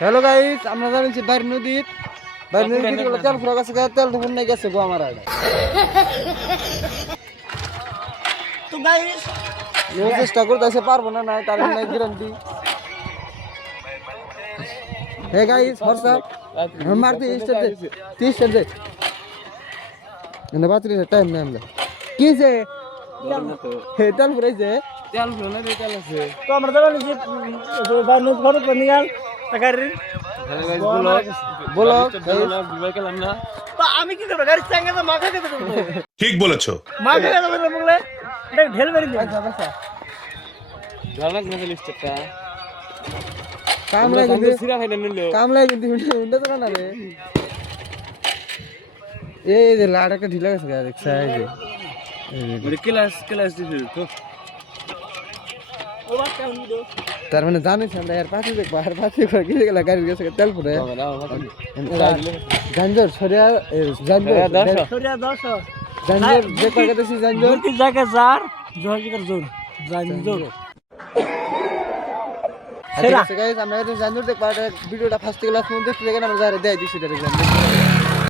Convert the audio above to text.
Hello guys, আমরা জানিছি বাইর নদীর গেলে তেল ফুরা গেছে, তেল ধুন নাই গেছে গো আমার আড়ে। তো গাইস চেষ্টা করতেছে, পারবো না নাই তার নাই গ্যারান্টি। হে গাইস হোয়াটসঅ্যাপ মারতে স্টার্ট দে না বাতরি টাইম না আমরা কি যে হে তেল ফুরাইছে, তেল ফুরা না তেল আছে তো আমরা জানিছি বাইর নদী ফটো করে নিয়াল টাকারি বলো তো আমি কি করব গাড়ি চাঙ্গে তো মাথা দিতে করব ঠিক বলেছো। মাথা দিতে বলে বলে এটা ঢেল মেরে দিই ঝলক না লিস্টটা কামলা কিন্তু সিরা খাইলে নিলো, কামলা কিন্তু হুন্ডা তো না রে। এই যে লাড় একটা ঢিলা গেছে গাড়ি সাইডে ক্লাস দিছে তো। ও বাচ্চা উনি দো তার মানে জানিস আমরা এর পাশে দেখবো, আর পাশে কি গেল গাড়ি গেছে তেল পুরে জাঞ্জর ছড়িয়া জাঞ্জর সরিয়া 10 জাঞ্জর যে কলকাতাছি জাঞ্জর কি জায়গা যার জয়জিকার জোর জাঞ্জর ঠিক আছে গাইস, আমরা জাঞ্জর দেখবো। ভিডিওটা ফার্স্ট ক্লাস মধ্যে দেখতে দেখেন আমরা দেয় দিছি